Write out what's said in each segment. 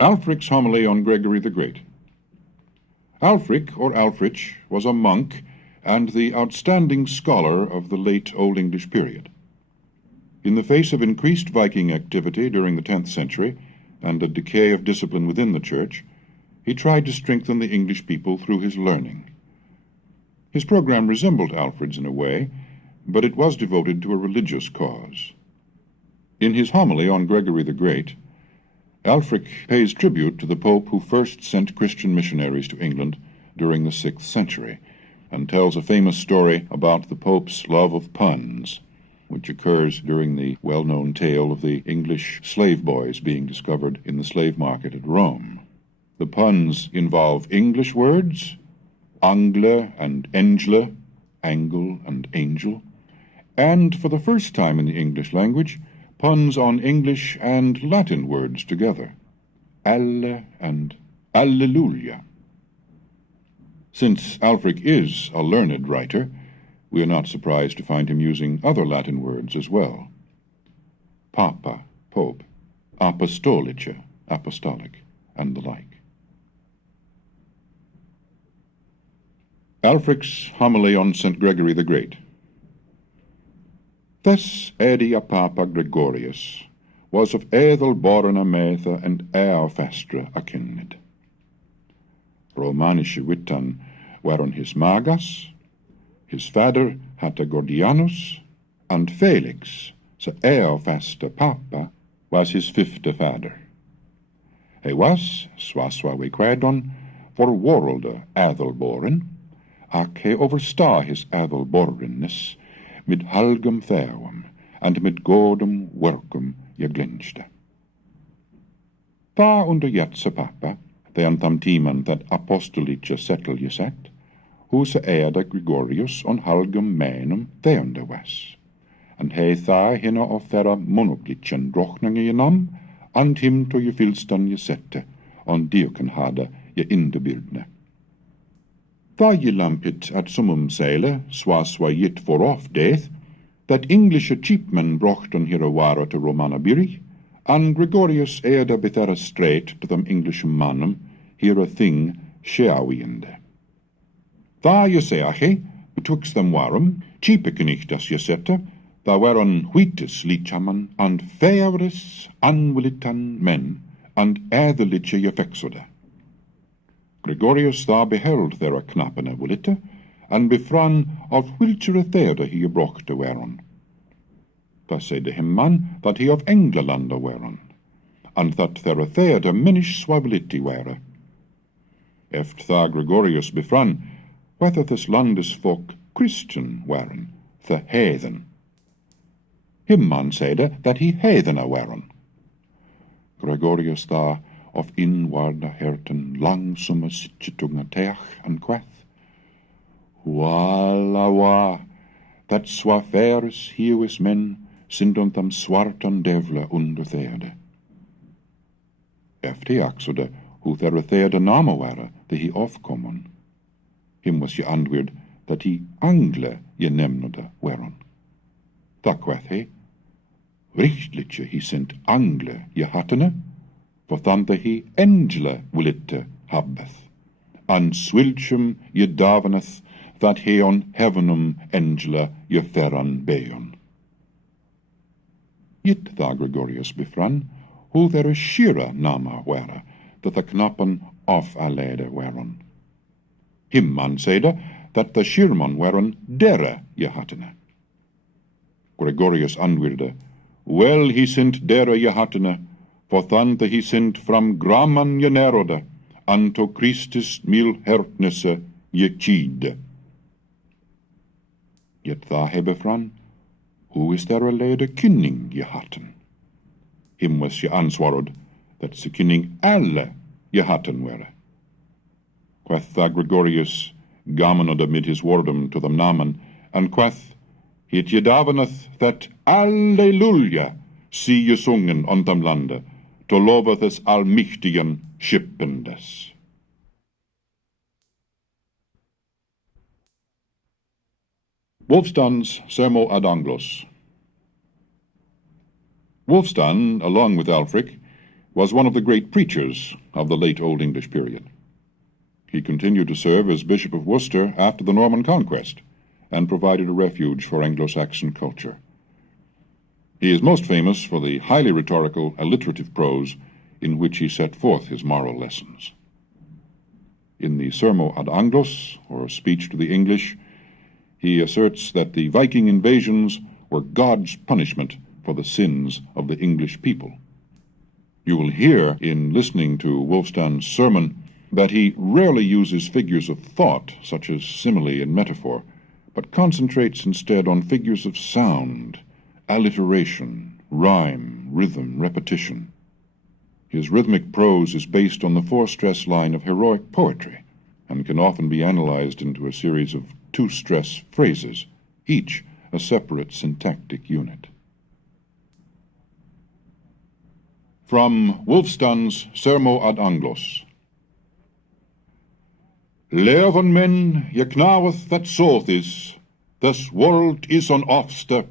Alfric's homily on Gregory the Great. Alfric, or Alfrich, was a monk and the outstanding scholar of the late Old English period. In the face of increased Viking activity during the 10th century and a decay of discipline within the Church, he tried to strengthen the English people through his learning. His program resembled Alfred's in a way, but it was devoted to a religious cause. In his homily on Gregory the Great, Alfric pays tribute to the Pope who first sent Christian missionaries to England during the 6th century, and tells a famous story about the Pope's love of puns, which occurs during the well-known tale of the English slave boys being discovered in the slave market at Rome. The puns involve English words, angle and engle, angle and angel, and for the first time in the English language, puns on English and Latin words together, alle and alleluia. Since Alfric is a learned writer, we are not surprised to find him using other Latin words as well. Papa, Pope, apostolice, apostolic, and the like. Alfric's homily on St. Gregory the Great. Thess edia Papa Gregorius was of edel borna metha and eafestra akynnid. Romanische wittan waren his magas, his vader hatte Gordianus, and Felix, så eafesta Papa, was his fifte vader. He was, swaswa we quedon, for worlde adelboren, ac he oversta his adelborenness, med halgum theum, and med godum workum je glinste. Ta under jetsa Papa, den tam timan that apostolice settel je sett, huse eda Gregorius on halgum menum theunde wes, and he tha hinna offera monoplicen drochninge je nam, and him to je filstan je sette, on dioken hade je indebyrdne. Tha je lampit at summum seile, swaswa jit for off death, that Englische cheapmen brochten here wara to Romana Biri, and Gregorius eda bethera straight to them Englische mannum, here a thing sheawiende. Tha je seache, betwixt them warum, cheape nicht as je sette, tha waron wheatis lichaman, and feavris anwilitan men, and adeliche je fexode. Gregorius tha beheld their knappene wilitte, and befran of whilchere theode he brochte waron. Tha saide him man that he of Englelande waron, and that their theode minish swability were. Eft tha Gregorius befran, whether this landes folk Christian waren, the heathen. Him man saide that he heathene waron. Gregorius tha of inwarde herten langsomme sitjetunge teach and queth, Walla wa, that swaferes hiewis men sind them swartan devle under theode. Efter he axode, hoe there theode name ware, the he afkommen. Him was je antwoord, that he angle je nemnode weron. Da queth he, richtliche he sint angle je hattene, for tante he engle wilitte habbeth, and swilchum je daveneth, that he on heavenum engle je ferran beon. Yet tha Gregorius befran, hoe there shira nama were, that the knappen of alede weron. Him man saide, that the shirman weron dere je hattene. Gregorius antwoorde, well he sint dere je hattene, for thante he sint from gramman je nerode, anto Christus mil hertnesse je chide. Yet tha he befran, who is there a lede kynning je hatten? Him was je answarod, that se kynning alle je hatten were. Queth tha Gregorius, gamanode mid his wordum to them namen, and queth, hit je daveneth that Alleluia see je sungen on dem lande, to loveth es allmächtigen schippendes. Wulfstan's Sermo ad Anglos. Wulfstan, along with Alfric, was one of the great preachers of the late Old English period. He continued to serve as Bishop of Worcester after the Norman Conquest, and provided a refuge for Anglo-Saxon culture. He is most famous for the highly rhetorical, alliterative prose in which he set forth his moral lessons. In the Sermo ad Anglos, or Speech to the English, he asserts that the Viking invasions were God's punishment for the sins of the English people. You will hear in listening to Wulfstan's sermon that he rarely uses figures of thought, such as simile and metaphor, but concentrates instead on figures of sound, alliteration, rhyme, rhythm, repetition. His rhythmic prose is based on the four-stress line of heroic poetry, and can often be analyzed into a series of two-stress phrases, each a separate syntactic unit. From Wulfstan's Sermo ad Anglos. Leven men, je knaweth that soth is, this world is on ofste,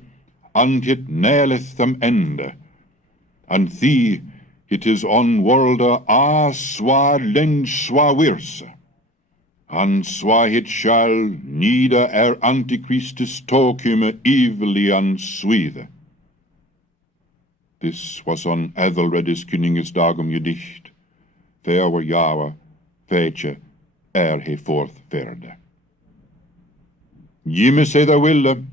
and it naileth them ende. And thee, it is on worlde a swa lenge swa wirse. And swa it shall neither Antichristus tokume evilly an swithe. This was on Ethelredis Koningisdagum gedicht, fair were Jawa, feitje, he forth verde. Jimme say the wille,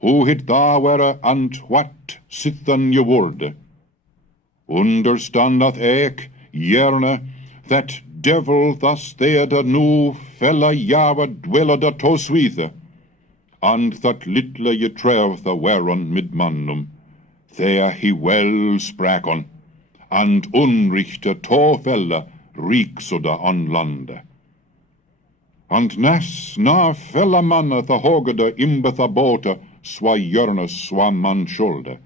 who hit da were and what sitten je worde. Understandeth ek, gjerne, that devil thus there nu fella Jawa dwellede to swithe, and that little je trevthe whereon mid mannum, there he well sprak on, and unrichte to felle riksode on lande. And nas na fella manne the hogede imbetha bote swa hjørne swa man skjolde.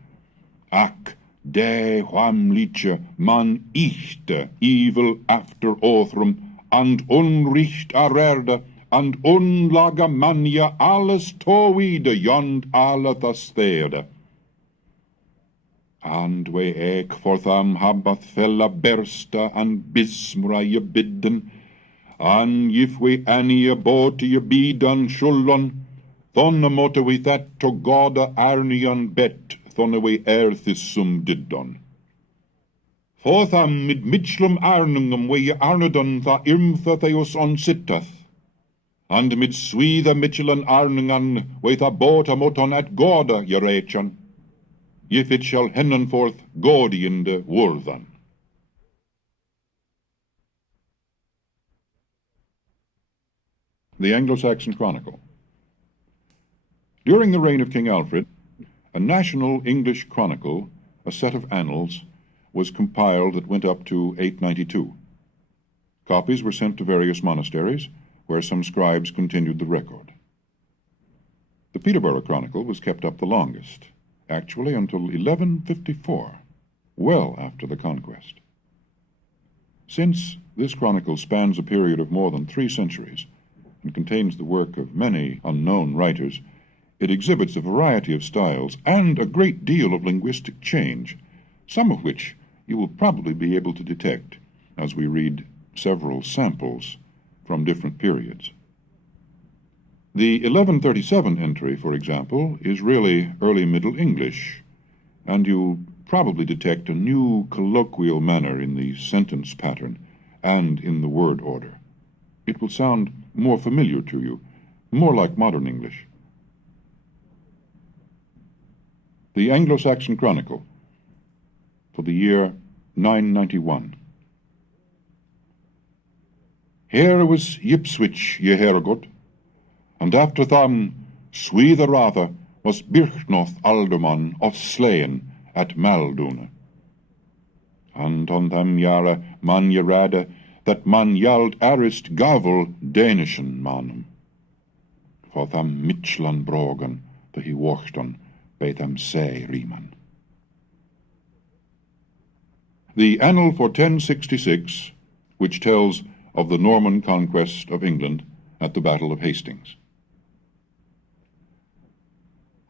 Ak, de wham liche man ichte evil after othrum, and unricht arerde, and unlaga manja alles towide jond alle the stede. And we ek for them habbath fella bersta and bismra je bidden, and if we any abote je bidan shullon, thonne motte we that to God arnian bet, thonne we erthissum diddon. For them mid mitchlum arnungum we je arnedon tha irmtha theos on sittath, and mid switha mitchelen arningan we tha bota moton at Goda je rechan, if it shall hennen forth godiende worthan. The Anglo-Saxon Chronicle. During the reign of King Alfred, a national English chronicle, a set of annals, was compiled that went up to 892. Copies were sent to various monasteries, where some scribes continued the record. The Peterborough Chronicle was kept up the longest, actually until 1154, well after the conquest. Since this chronicle spans a period of more than 3 centuries, and contains the work of many unknown writers, it exhibits a variety of styles and a great deal of linguistic change, some of which you will probably be able to detect as we read several samples from different periods. The 1137 entry, for example, is really early Middle English, and you'll probably detect a new colloquial manner in the sentence pattern and in the word order. It will sound more familiar to you, more like modern English. The Anglo-Saxon Chronicle for the year 991. Here was Ipswich ye Herregud, and after them Swithe rather was Birchnoth alderman of Slain at Maldune. And on them jare man je rade, that man jald arist gavel Danishen manum. For them Mitchlan brogan, the he wachton, bei them say rieman. The annal for 1066, which tells of the Norman conquest of England at the Battle of Hastings.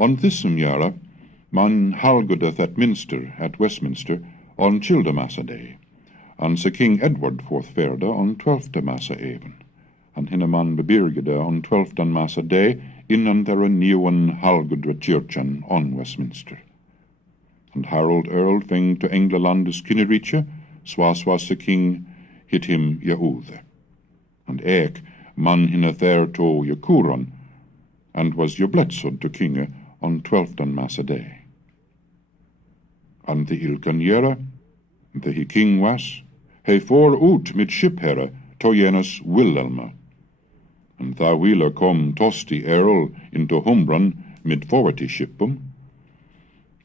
On thissum jare man halgodeth at Minster at Westminster on Childemasse day, and Sir King Edward forthfaarde on 12 massa even, and hinne man bebyrgede on 12 massa day innen der nieuwen halgudre kyrkjen on Westminster. And Harold Earl fing to Englandes kinnerriche, swas Sir King hit him Jehude. And ek man hinne there to je kuron, and was je bletsod to kinge on 12 massa day. And the ilken jere, the he king was, he for ut mit shipherre to Janus Wilhelme. And thou wheeler kom tosti Earl into Humbran mit forwarty shipum.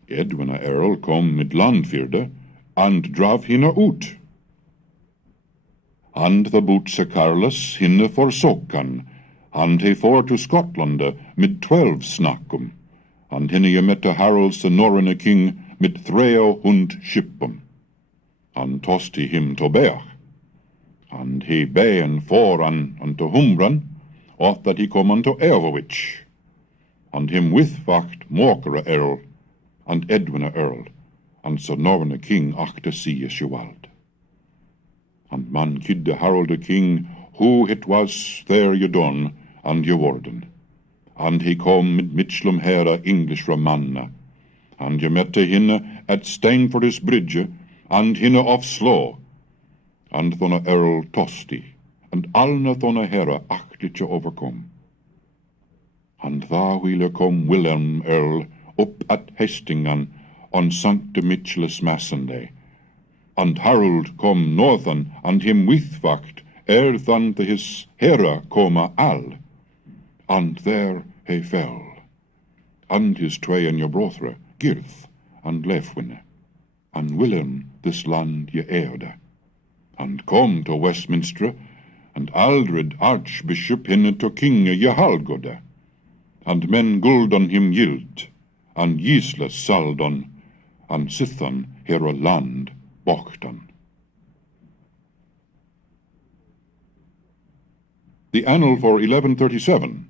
Edwina Earl kom mit landfyrde, and draf hinne ut. And the bootse Carlos hinne forsåkan, and he for to Scotland mit 12 snakkum, and hinne je met Harolds the Norrøne king mit 300 shipum. And tosti him to Berg, and he beien foran unto Humbran, off that he kom unto Erwich, and him with vacht Morkere Earl, and Edwina Earl, and Sir Norrøne king achte sie Sjewald. And man kidde Harold the king, who it was there je done, and je worden. And he kom mit Mitchlum herre English manne, and je mette hinne at Stainfordis bridge, and hinne off slow, and thonne Earl tosti, and alne thonne herre achtliche overkom. And thou wheeler kom Wilhelm Earl up at Hestingan on Sancte Michaelis Massenday, and Harold kom northen, and him withvacht, than to his herre koma all, and there he fell, and his twain je brothre, Girth and Lefwine, and Willem this land je eerde, and kom to Westminster, and Aldred Archbishop hinne to King je Halgode, and men guldon him yield, and Gisle Saldon, and Sithan here land bochtan. The Annal for 1137.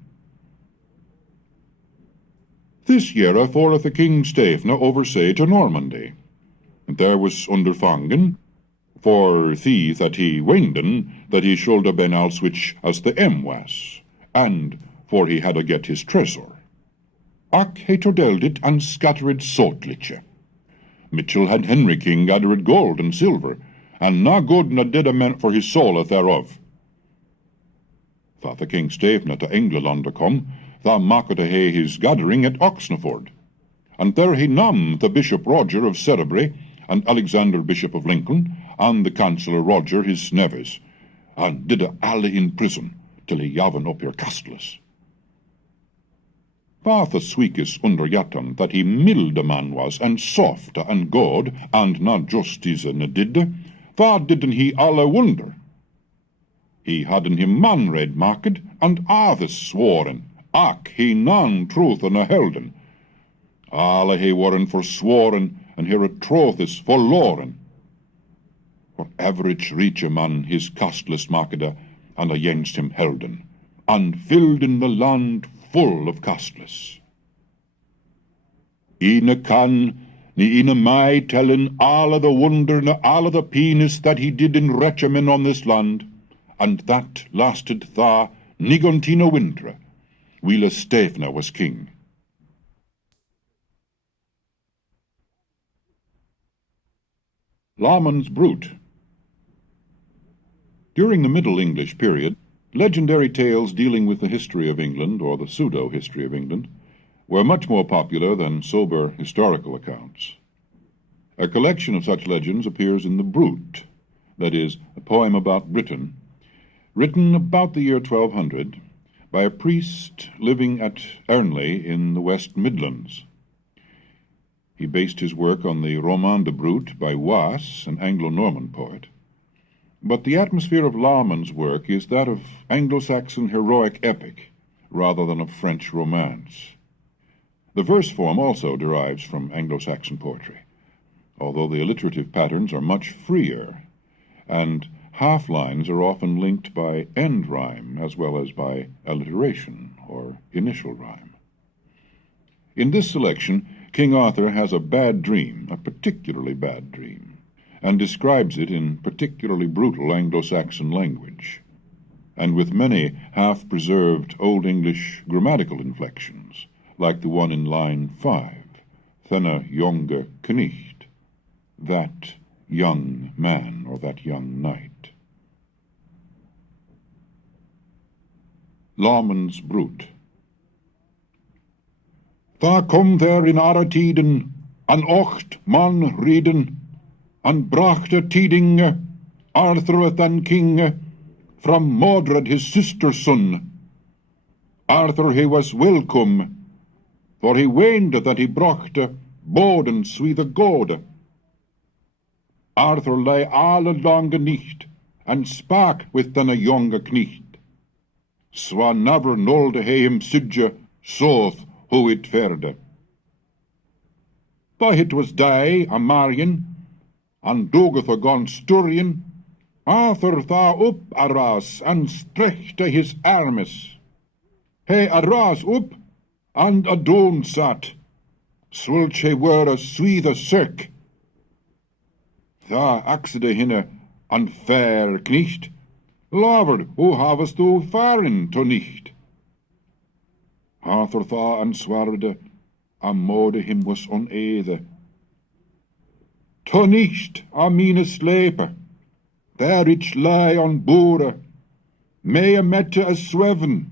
This year foreth the King Stefne oversay to Normandy, and there was underfangen, for thee that he winden, that he should have been alswich as the was, and for he had a get his treasure. Ac he tordeld it and scattered sotliche. Mitchell had Henry King gathered gold and silver, and na good na did a man for his soul thereof. That the King Stefne to England come, tha makete he his gathering at Oxnaford, and there he nam the Bishop Roger of Cerebray, and Alexander Bishop of Lincoln, and the Councillor Roger his neves, and did alle in prison, till he javen up your castles. Father Sweekis under Jatan, that he milde man was, and soft and good, and not justice ne didde, vad didden he alle wonder? He hadden him manred maked, and others sworen, ac he none truth ne helden. Alle he waren forsworen, and here a troth is forloren. For average riche man his castles makede, and against him helden, and filled in the land full of castles. Ine kan, ni ine mai tellen alle the wonder ne alle the penis that he did in regimen on this land, and that lasted tha nigontina wintre, while Stefne was king. Laman's Brute. During the Middle English period, legendary tales dealing with the history of England, or the pseudo-history of England, were much more popular than sober historical accounts. A collection of such legends appears in The Brute, that is, a poem about Britain, written about the year 1200 by a priest living at Ernley in the West Midlands. He based his work on the Roman de Brute by Was, an Anglo-Norman poet. But the atmosphere of Laman's work is that of Anglo-Saxon heroic epic, rather than of French romance. The verse form also derives from Anglo-Saxon poetry, although the alliterative patterns are much freer, and half-lines are often linked by end rhyme as well as by alliteration, or initial rhyme. In this selection, King Arthur has a bad dream, a particularly bad dream, and describes it in particularly brutal Anglo-Saxon language, and with many half-preserved Old English grammatical inflections, like the one in line 5, Thena jonge knecht, that young man or that young knight. Lawman's Brute. Da kom there in ara tiden an 8 man riden, an brachte tidinge Arthur than king from Modred his sister's son. Arthur he was welcome, for he weened that he brachte boden swithe gode. Arthur lay alle lange nicht, and spake with den jonge knecht. Swa never nolde he him sudge, soth hoe it verde. By it was day a Marian, and dogeth a gon sturien, Arthur tha up aras, and strekte his armes. He aras up, and a doon sat, swult he were a swithe cirk. Tha axede hinne an fair knecht, Laverd, hoe havest du varen to nicht? Arthur tha an swarde, a mode him was onede. To nicht a mine slepe, there ich lie on boere, mee mette a sweven,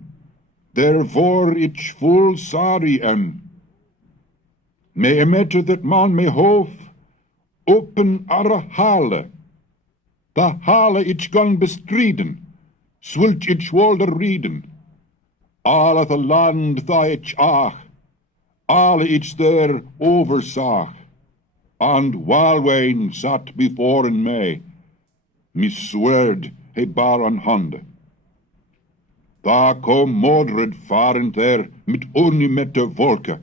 therefore ich full sorry am. Mee mette that man me hof, open ara hale, da hale ich gan bestriden, swult ich wolde rieden, alle the land da ich ach, alle ich there oversag, and Walwain sat before in me, me swerd he bar an hand. Da kom Modred farend there mit unimette wolke,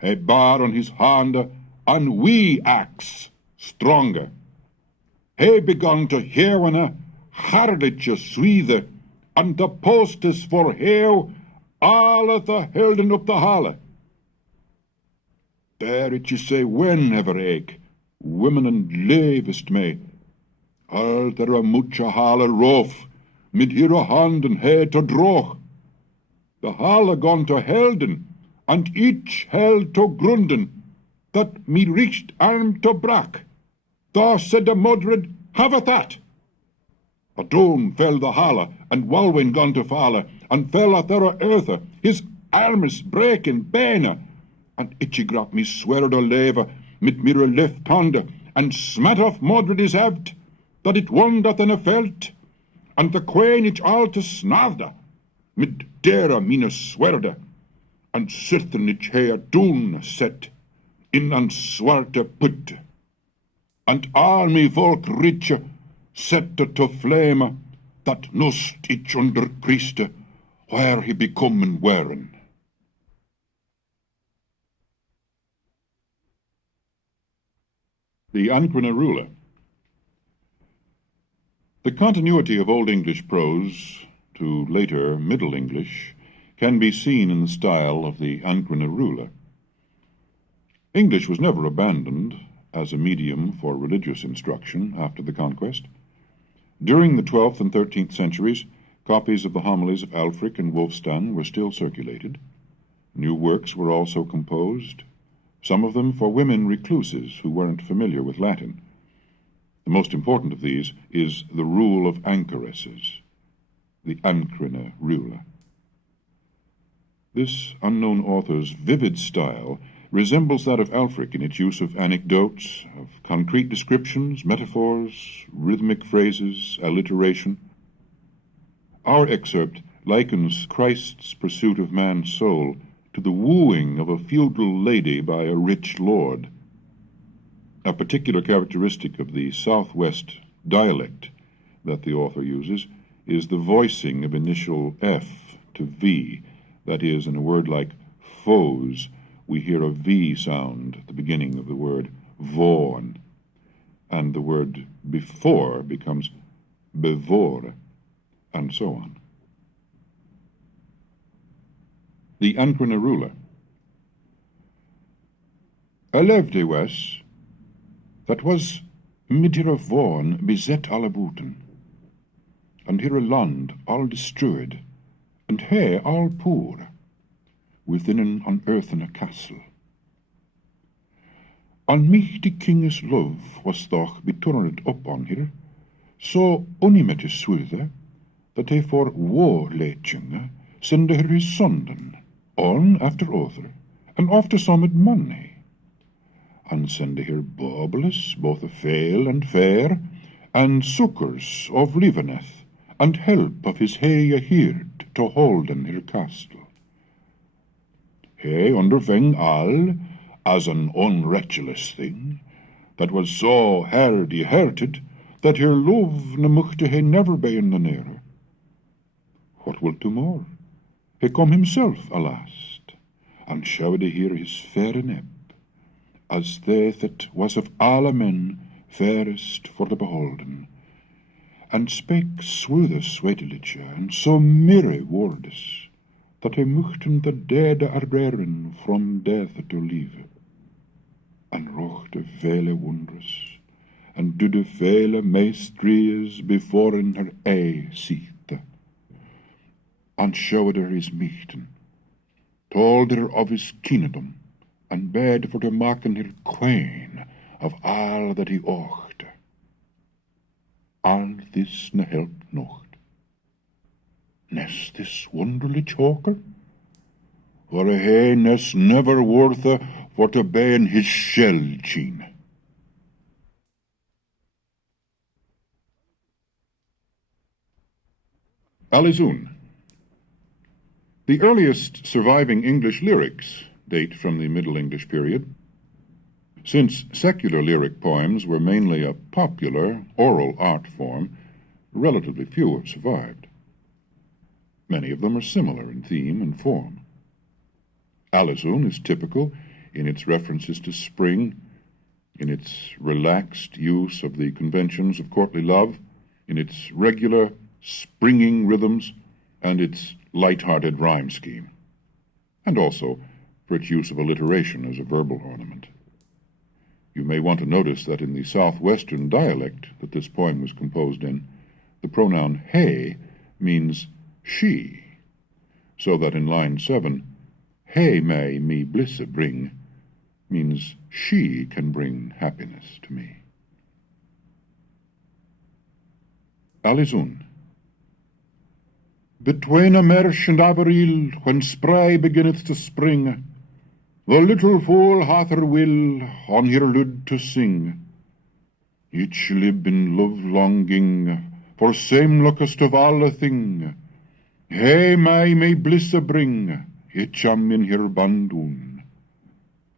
he bar on his hand an wee axe, stronger. He began to heeuwene, hardetje swithe, and de postes voor heeuw, alle the helden op de halle. There it je say whenever ik, women and levest me, al there a mucha halle roof, mit ihre handen he to droog. De halle gone to helden, and each held to grunden, dat me reached arm to brak. Da said the Modred, have a that. A doon fell the halle, and Walwyn gone to falle, and fell at their earthe, his armes breken bene, and itchy grap me swerd o leve, mit mire left hande, and smat off Modred his heft, dat it won dat in a felt, and the queen ich al te snavde, mit dere mine swerde, and sithen ich he a doon set, in an swarte put. And all me volk rich sette to flame, that nust ich under Christe, where he bekommen wären. The Anchronerula. The continuity of Old English prose to later Middle English can be seen in the style of the Anchronerula. English was never abandoned as a medium for religious instruction after the conquest. During the 12th and 13th centuries, copies of the homilies of Ælfric and Wulfstan were still circulated. New works were also composed, some of them for women recluses who weren't familiar with Latin. The most important of these is the Rule of Anchoresses, the Anchronerula. This unknown author's vivid style resembles that of Ælfric in its use of anecdotes, of concrete descriptions, metaphors, rhythmic phrases, alliteration. Our excerpt likens Christ's pursuit of man's soul to the wooing of a feudal lady by a rich lord. A particular characteristic of the Southwest dialect that the author uses is the voicing of initial F to V. That is, in a word like foes, we hear a V sound at the beginning of the word vorn, and the word before becomes bevor, and so on. The Anchronerula. A levde was, that was Mit ihre Wohn beset alle Booten, and ihre land all destroyed, and he all poor, within an unearthene castle. An mich die kinges love was doch beturned op on her, so onimete swilde, that he for woorleetjinge sende her his sonden, on after other, and after sommet money, and sende her baubles, both veil and fair, and succors of liveneth, and help of his heye heerd to holden her castle. He underving all, as an unwretcheless thing, that was so hardy hearted, that her love ne mochte he never be in the nearer. What will to more? He come himself, alast, and showed here his fair neb, as they that was of alle men fairest for the beholden, and spake swothe sweetelige, and so merry wordes, that he mochten the dead arberen from death to live, and rochte vele wonders, and dudde vele meestries before in her eye siete, and showed her his michten, told her of his kingdom, and bade for to maken her queen of all that he ochte. Al this ne help nocht. Nes this wonderlich hoker? For he nes never worthe for to be in his shell cheen. Alizoun. The earliest surviving English lyrics date from the Middle English period. Since secular lyric poems were mainly a popular, oral art form, relatively few have survived. Many of them are similar in theme and form. Alizoun is typical in its references to spring, in its relaxed use of the conventions of courtly love, in its regular, springing rhythms, and its light-hearted rhyme scheme, and also for its use of alliteration as a verbal ornament. You may want to notice that in the southwestern dialect that this poem was composed in, the pronoun he means she, so that in line 7, he may me blisse bring means she can bring happiness to me. Alizoun. Between a March and Avril, when spry beginneth to spring, the little fool hath her will on her lute to sing. Each lib in love longing, for same lookest of all a thing. He may blisse bring, each am in her bandoon.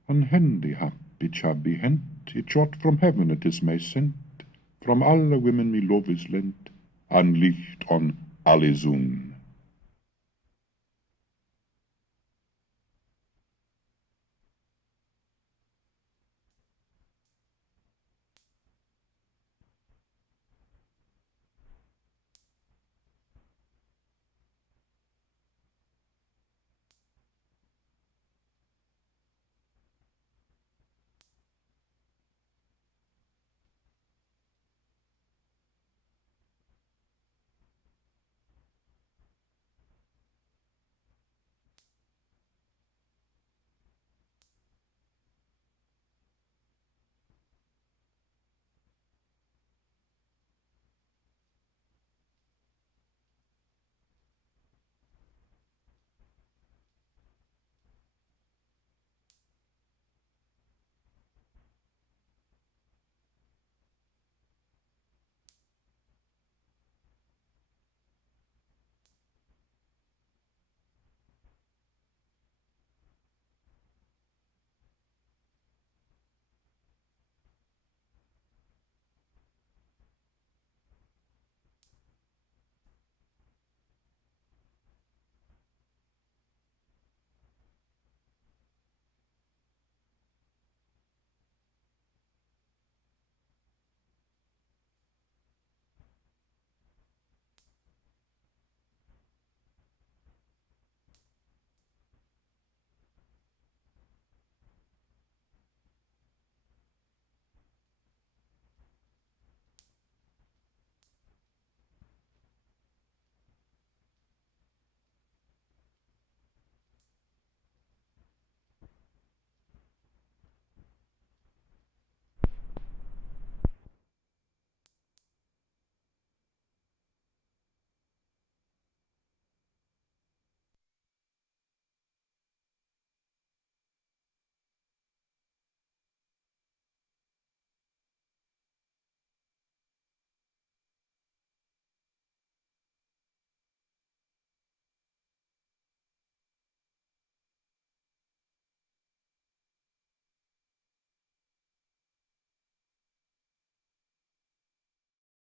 And handy happy chabby hent, it shot from heaven it is may sent, from alle women me love is lent, and licht on Alizoun.